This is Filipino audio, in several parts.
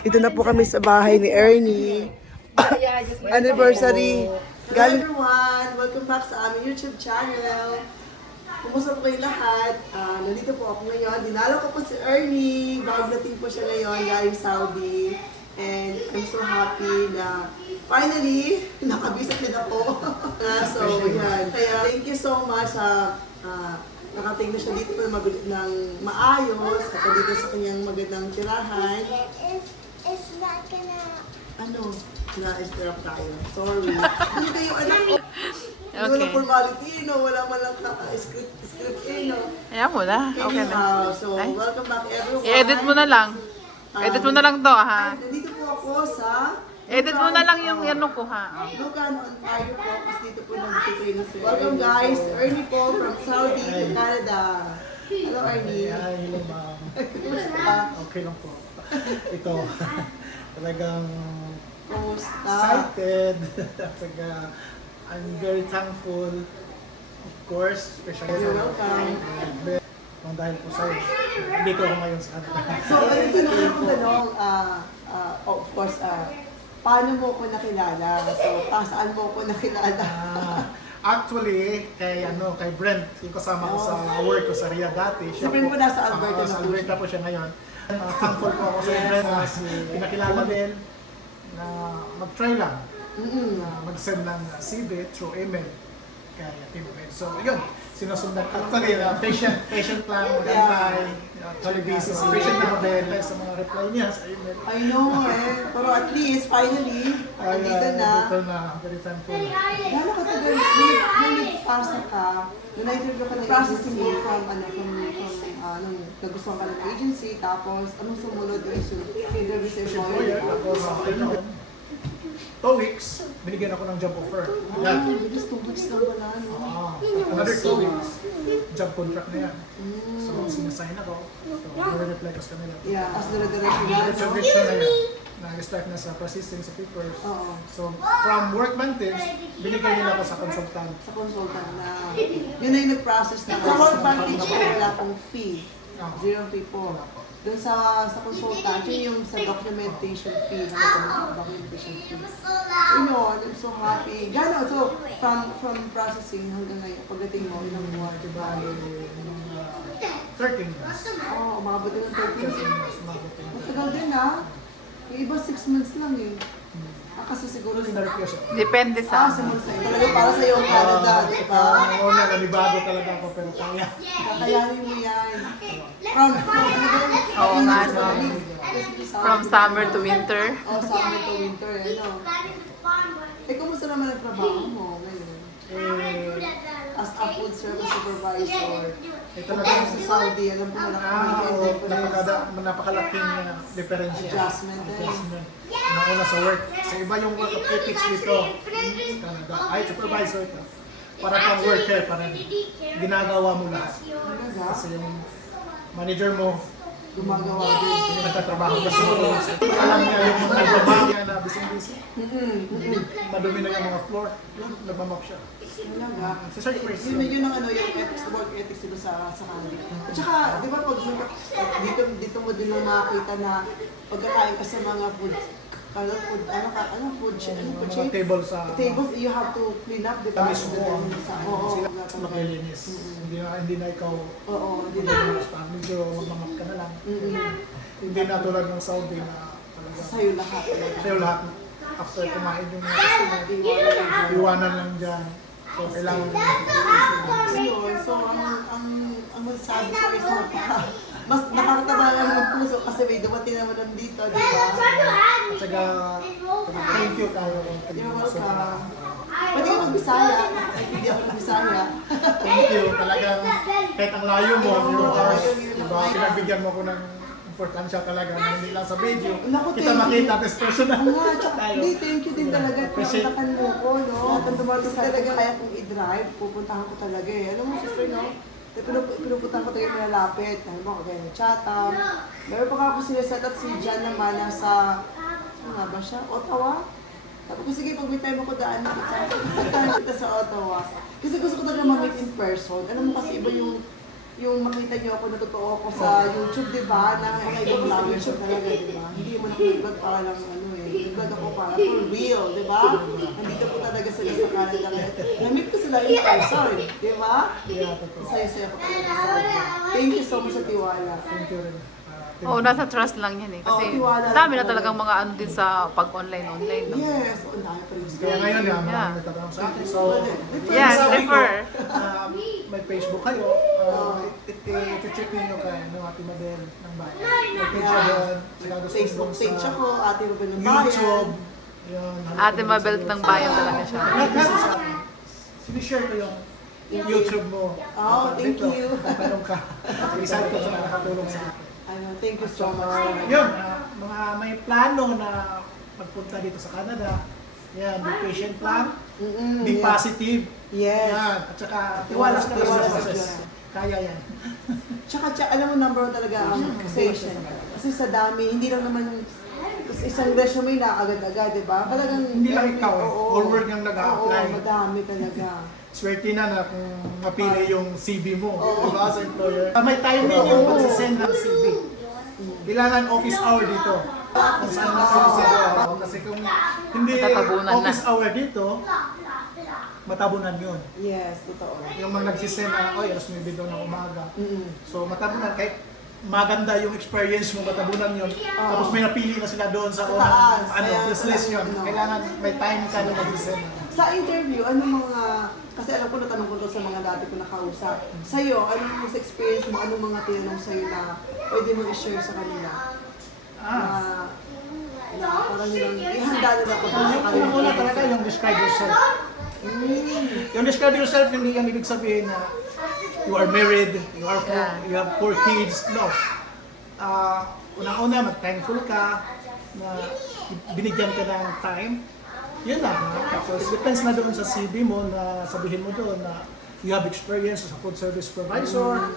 Dito na po kami sa bahay ni Ernie. Anniversary. Hello everyone! Welcome back sa aming YouTube channel. Kumusta po kayo lahat? Nandito po ako ngayon. Dinala ko po si Ernie. Bago dating po siya ngayon galing Saudi. And I'm so happy na finally, nakabisit din ako. So, yan. Kaya thank you so much sa nakating na siya dito ng maayos at dito sa kanyang magandang tirahan. It's not gonna... Ano? Na-strap tayo. Sorry. Hindi kayo anak ko. Okay. Walang formality, no? Wala man lang script, no? Ayan mo na. Okay na. So, Ay. welcome back everyone. I-edit mo na lang. Edit mo na lang to, ha? Nandito po ako sa... Edit mo na lang yung ano ko, ha? Lucan, Ontario po. Kasi dito po nag-train na sila. Welcome guys. Ernie po from Saudi to Canada. Hello Ernie. Hi, hello ma'am. Kumusta? Okay lang po. Ito, talagang Kumusta? excited. Saka, I'm very thankful. Of course, especially You're sa welcome. kung dahil po sa'yo. Dito ako ngayon sa kanila. So, ano tinanong ko tanong, of course, paano mo ko nakilala? So, saan mo ko nakilala? Actually, kay Brent, yung kasama ko sa work ko sa Riyadh dati. Si Brent po nasa Alberta na Sa po Alberta po siya ngayon. Thankful po ako sa Brent na pinakilala din na mag-try lang. Na mag-send ng CV through email kay Team Event. So, yun, sinusundan ko. Actually, patient lang, mag-apply. Actually, busy si patient na din sa mga reply niya sa email. I know pero at least, finally, nandito na. Dito na, very thankful. Gano'n katagal, nung nagpasa ka, nung na-interview ka ng processing mo from nagustuhan ka ng agency, tapos anong sumunod is yung interview sa employer? Tapos, after noon, 2 weeks, binigyan ako ng job offer. Just 2 weeks lang pala, no? Another 2 weeks, job contract na yan. So, sinasign ako. So, reply ko sa kanila. Yeah, as dire-diretso na, no? Diretso na yan. Nag-start na sa processing sa papers. Oo. So, from work vantage, binigyan nila ako sa consultant. Sa consultant na, yun na yung nag-process na. Sa work vantage po, wala pong fee. Zero fee po. Doon sa consultant, yun yung sa documentation fee. Documentation fee. Yun, I'm so happy. Gano'n, so, from processing hanggang ngayon, pagdating mo, ilang buwan, diba? 13 months. Oo, umabot din ng 13 13 months. months, umabot din. Matagal din ha. Yung iba 6 months lang eh. Kasi siguro sa... Depende sa... Sumunod sa'yo. Talaga para sa'yo ang Canada, di ba? Una, nanibago talaga ako, pero kaya. Kakayanin mo yan. From Oo nga, no? From summer to winter. Oh, summer to winter, ano. Kumusta naman ang trabaho mo ngayon? As a food service supervisor. Ito na Kung sa Saudi, alam ko napakalaking diferensya. Adjustment. Na una sa work. Sa iba yung work of ethics dito. Canada. Ay, supervisor ito. Para kang worker, parang ginagawa mo lahat. Kasi yung manager mo, gumagawa din. nagtatrabaho kasi alam niya yung mga trabaho niya na busy-busy. Madumi na yung mga floor. Nagmamap siya. Talaga. Sa search for Yun ang ano, yung ethics, work ethics dito sa Canada. At saka, di ba pag dito mo din lang makakita na pagkakain ka sa mga food mga table sa tables, you have to clean up, di ba? mismo. Oo. Sila makilinis. Hindi na ikaw Hindi na. medyo magmamap ka na lang. Hindi na tulad ng Saudi na talaga Sa'yo lahat. sa'yo lahat after kumain yung mga customer, iwanan lang dyan. So, kailangan mo So, ang masasabi ko is mas nakakatabangan ng puso kasi may dumating naman lang dito, di ba? at saka thank you tayo. You're welcome. Pwede ka mag-Bisaya. Hindi ako mag-Bisaya. Thank you. Talagang kahit ang layo mo, diba, pinagbigyan mo ko ng importansya talaga na hindi lang sa video. Naku, Kita thank makita you. this personal. Nga, tsaka, hindi, thank you din talaga. Appreciate. Pinuntahan mo ko, no? Kung tumato talaga kaya kung i-drive, pupuntahan ko talaga eh. Alam mo, sister, no? Pinupuntahan ko talaga malapit. Alam mo, kaya na Chatham. Meron pa nga ako sinaset up si Jan naman nasa, ano nga ba siya? Ottawa? Sabi ko, sige, pag may time ako daan na kita sa Ottawa. Kasi gusto ko talaga ma-meet in person. Alam mo kasi iba yung yung makita niyo ako na totoo ako sa YouTube, di ba? Na mga ibang vloggers yun talaga, di ba? Hindi mo nag-vlog para lang ano eh. Nag-vlog ako para for real, di ba? Nandito po talaga sila sa Canada. Namit ko sila in person, di ba? Yeah, totoo. Saya-saya ko talaga sa kanila. Thank you so much sa tiwala. Thank you rin. Oo, nasa trust lang yan eh. Kasi Oo, tiwala dami lang na talagang mga ano din sa pag-online. No? Yes, ang dami pa rin. Kaya ngayon, Yeah. marami nagtatanong sa akin. So, Yeah, sabi ko, refer. may Facebook kayo. I-check ninyo kay Ate Mabel ng Bayan. May page siya doon. Saka gusto Facebook doon page sa ako, Ate Mabel ng Bayan. YouTube. Yun, Ate Mabel ng Bayan talaga siya. Kasi sa akin, sinishare ko yung YouTube mo. Oh, thank Dito, you. Tanong ka. Excited ko na nakatulong sa akin. Thank you so much. Yun, mga may plano na magpunta dito sa Canada. Yan, be patient lang. Be yeah. positive. Yes. Yan. At saka tiwala sa Tiwala sa process. Diyos. Kaya yan. Tsaka, alam mo, number one talaga ang patient. Kasi sa dami, hindi lang naman isang resume na agad-agad, di ba? Talagang Hindi lang ikaw eh. Oo. All world yung nag-a-apply. Oo, madami talaga. Swerte na kung mapili yung CV mo. Diba sa employer? May timing yung pagsisend ng CV. Kailangan office hour dito. Kung saan na kasi kung hindi Matatabunan office na. hour dito, matabunan yun. Yes, totoo. Yung mga nagsisend na, oy, alas 9 daw ng umaga. Mm. So matabunan, kahit maganda yung experience mo, matabunan yun. Tapos may napili na sila doon sa Taas. ano, Kaya this list yun. ano. Kailangan may time ka na nagsisend. Sa interview, ano mga, kasi alam ko natanong ko to sa mga dati ko nakausap. Sa'yo, ano mga sa experience mo, ano mga tinanong sa'yo na pwede mo i-share sa kanila? Na parang nilang, ihanda nila ko sa Yung kanila. una talaga yung describe yourself. Yung describe yourself, hindi yung ibig sabihin na you are married, you have 4 kids. No. Unang-una, mag-thankful ka na binigyan ka ng time. Yun lang. Tapos depends na doon sa CV mo na sabihin mo doon na you have experience as a food service supervisor.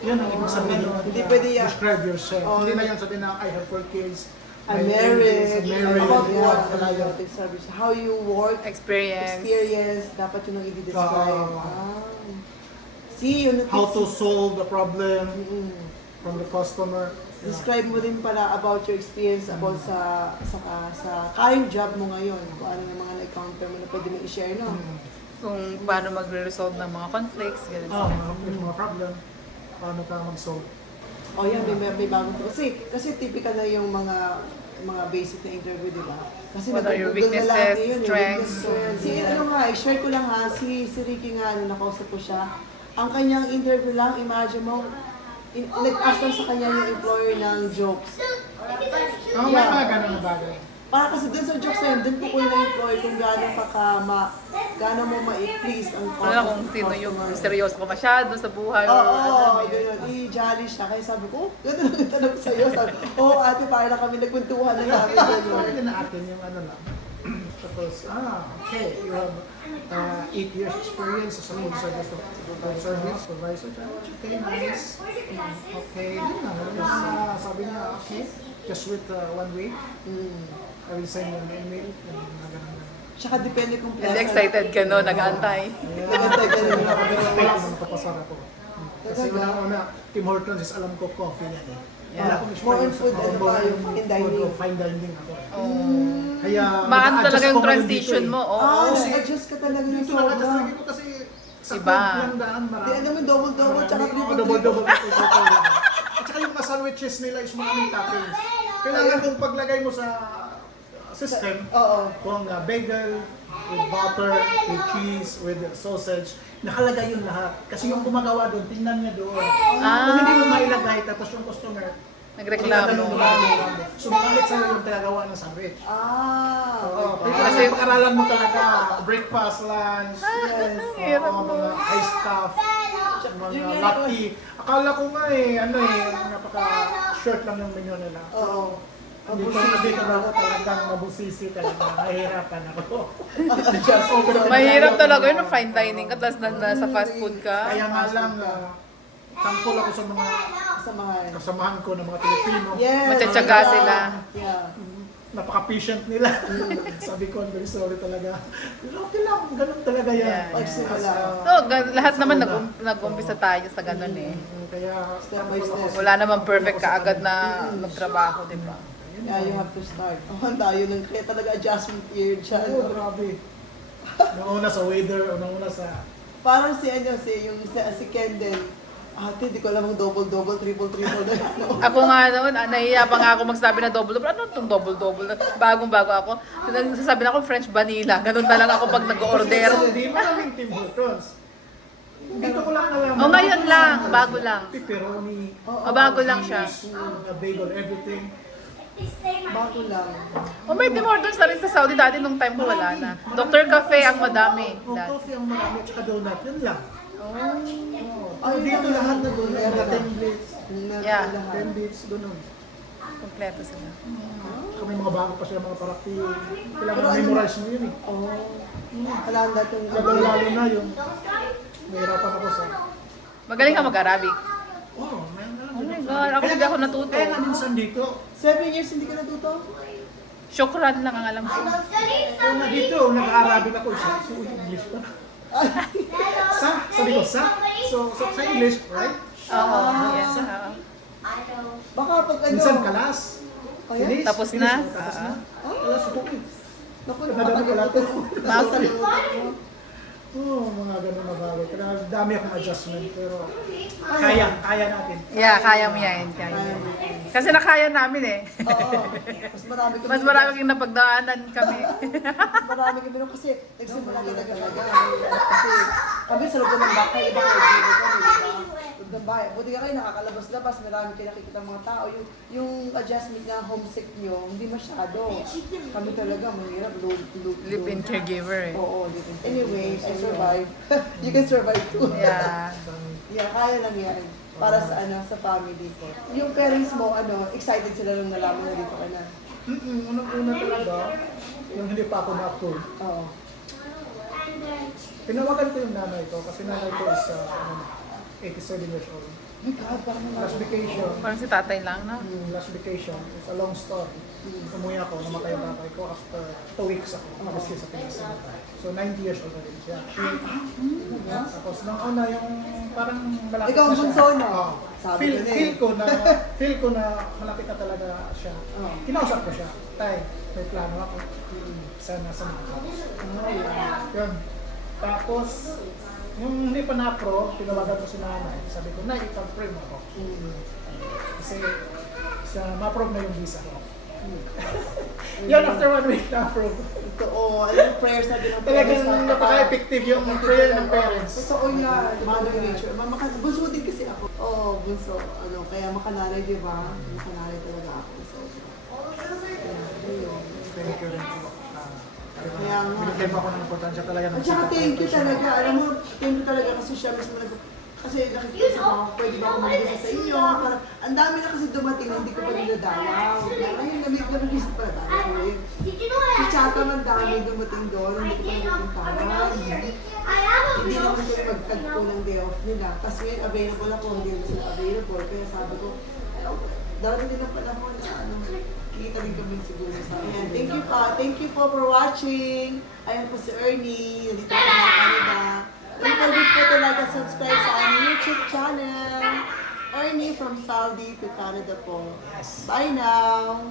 Yun ang ibig sabihin doon. Hindi pwede yan. Describe yourself. Oh. Hindi na yan sabihin na I have 4 kids. I'm married. About Yeah, work, wala yun. about service. How you work, experience, dapat yun ang i-describe. See, yun ang How to solve the problem Mm-mm. from the customer. Describe mo din pala about your experience about sa current job mo ngayon. Kung ano yung mga na-encounter mo na pwede mo i-share, no? Kung paano magre-resolve ng mga conflicts, ganun. Mga problem. Paano ka mag-solve? O yan, may bago to. Kasi typical na yung mga basic na interview, di ba? Kasi What are your nag-google na weaknesses, lahat yun, strengths? Si ano nga, share ko lang ha, si Ricky nga, nakausap ko siya. Ang kanyang interview lang, imagine mo, nag-ask lang sa kanya yung employer ng jokes. May mga ganun na bagay. Para kasi dun sa jokes na yun, dun kukunin ng employer kung gaano mo ma-please ang Wala kung sino yung seryoso ka masyado sa buhay. or Oo, ano, gano'n. I-jolly siya. Kaya sabi ko, gano'n lang yung tanong sa'yo. Sabi ko, ate, para na kami nagkwentuhan na sabi ko. Pwede na atin yung ano lang. Tapos, okay, you have 8 years experience as a food service supervisor. Okay, nice. Okay, yun na. Tapos, sabi niya, okay, just with 1 week, I will send you an email. Tsaka depende kung And excited ka no, nag-aantay. Nag-aantay ka rin. Napapasar ako. Kasi una, Tim Hortons is alam ko coffee yan eh. Yeah. Wala akong More on experience food, sa ano more pa, on yung fine dining. food, fine dining ako. Kaya, Maano nag-a-adjust talaga yung ako ngayon transition dito mo. eh. Oo. Nag-adjust ka talaga ng Dito nag-adjust sobra. talaga ko kasi sa Iba. food lang daan Di, marami. ano mo, double-double, tsaka triple-triple. Double-double. At saka yung mga sandwiches nila is maraming toppings. Kailangan kung paglagay mo sa system, Oo. kung bagel, with butter, with cheese, with sausage, nakalagay yun lahat. Kasi yung gumagawa doon, tingnan niya doon. Kung hindi mo mailagay, tapos yung customer, Nagreklamo. sumalit sa'yo yung tagagawa ng sandwich. Oo, Okay. kasi pag-aralan mo talaga, breakfast, lunch, Hirap mo. mga iced coffee, mga latte. Akala ko nga napaka-short lang yung menu nila. Oo. Dito na ako talagang mabusisi talaga, nahihirapan ako. Adjust. Mahirap talaga yun, fine dining ka, tapos nasa fast food ka. Kaya nga lang, thankful ako sa mga Samahan. kasamahan ko ng mga Pilipino. Yes. Matsatsaga sila. Yeah. napaka-patient nila. Sabi ko, very sorry talaga. Okay lang, ganun talaga yan. Yeah, Pag simula. So, lahat naman nag-umpisa tayo sa ganun eh. Kaya, Step by step. Wala namang perfect kaagad na magtrabaho, di ba? Yeah, you have to start. Oh, ang tayo ng kaya talaga adjustment period siya. oh, grabe. Nauna sa weather, nauna sa... Parang si Kendall. Ate, di ko alam ang double, triple na ano. Ako nga noon, nahiya pa nga ako magsabi na double. Ano itong double? Bagong-bago ako. Sasabi na ako French vanilla. Ganun na lang ako pag nag-order. Hindi, maraming Tim Hortons. Dito ko lang nalaman. O ngayon lang, bago lang. Pepperoni. Bago lang siya. Bagel, everything. Bago lang. O may Tim Hortons na rin sa Saudi dati nung time ko wala na. Dr. Cafe ang madami. Coffee ang marami, tsaka donut. Yun lang. Ay, Dito lahat na donut. Yeah. 10 bits. Yeah. 10 bits, ganun. Kompleto sila. Tsaka may mga bago pa sila, mga parakti. Kailangan Pero ano- memorize mo yun eh. Oh. Kalanda itong Lalo na yung mahirapan ako sa... Magaling ka mag-Arabic. Oh, may alam Oh my God, ako hindi ako natuto. Kaya nga minsan dito, 7 years hindi ka natuto? Shukran lang ang alam ko. kaya nga dito, nag-Arabic ako siya. So, English pa. Sabi ko, sa English, right? Oo, yes. oo. Baka pag ano. Minsan kalas. Kaya? Finish, Tapos finish, na? Tapos na. Kalas ko eh. Naku, Nadami ko lahat. nakakalimutan mo. Oo, mga ganun na bagay. Kaya dami akong adjustment, pero kaya natin. Yeah, kaya mo yan. Kaya mo yan. Kasi nakaya namin eh. Oo. Mas Mas marami kang napagdaanan kami. Mas marami kami nung kasi nagsimula ka talaga. Kasi kami sa loob ng bahay, iba kayo dito kami, diba? Loob ng bahay. Buti ka kayo nakakalabas-labas, marami kayo nakikita mga tao. Yung adjustment na homesick nyo, hindi masyado. Kami talaga, mahirap. Live-in caregiver eh. Oo, live-in. Anyways, I survive. You can survive too. Yeah. Yeah, kaya lang yan. Para sa sa family ko. Yung parents mo, excited sila nung nalaman na dito ka na. Unang-una talaga, yung hindi pa ako na-approve. Oo. Tinawagan ko yung nanay ko kasi nanay ko is 87 years old. My God, parang Last vacation, Parang si tatay lang, no? last vacation, it's a long story. Umuwi ako, namatay yung tatay ko after 2 weeks ako. Tapos sa Pinas namatay. So 90 years old na rin siya. Tapos nung una yung parang malapit Ikaw ang na siya. bunso, no? Oo. Sabi Feel, ko na eh. feel ko na malapit na talaga siya. Oo. Kinausap ko siya. Tay, may plano ako. Sana sa mga. Yun. Tapos, yung hindi pa na-approve, tinawagan ko si nanay. Sabi ko, Nay, ipag-pray mo ako. Kasi ma-approve na yung visa ko. Yan, after 1 week na-approve. Totoo. Alam mo, prayers na din ang Talagang parents. napaka-effective yung prayer ng parents. Totoo yan. Mother nature. Bunso din kasi ako. Oo, bunso. Kaya makanalay, di ba? Makanalay talaga ako. So, ayun. Thank you rin po. Kaya nga. Binigyan mo ako ng importansya talaga ng At saka thank you talaga. Alam mo, thank you talaga kasi siya mismo kasi nakikita ko, pwede ba ako mag-isa sa inyo? Parang, ang dami na kasi dumating na hindi ko pa dinadayaw. Ayun, nag-isip pa na tayo. Si Chata man dami dumating doon, hindi ko pa napuntahan. Hindi naman kami magtagpo ng day off nila. Kasi ngayon, available ako, hindi na sila available. Kaya sabi ko, darating din ang panahon na kikita rin kami siguro sa akin. Thank you po for watching. Ayan po si Ernie, nandito po sa Canada. Don't forget po talaga subscribe sa aming YouTube channel. Ernie from Saudi to Canada po. Yes. Bye now!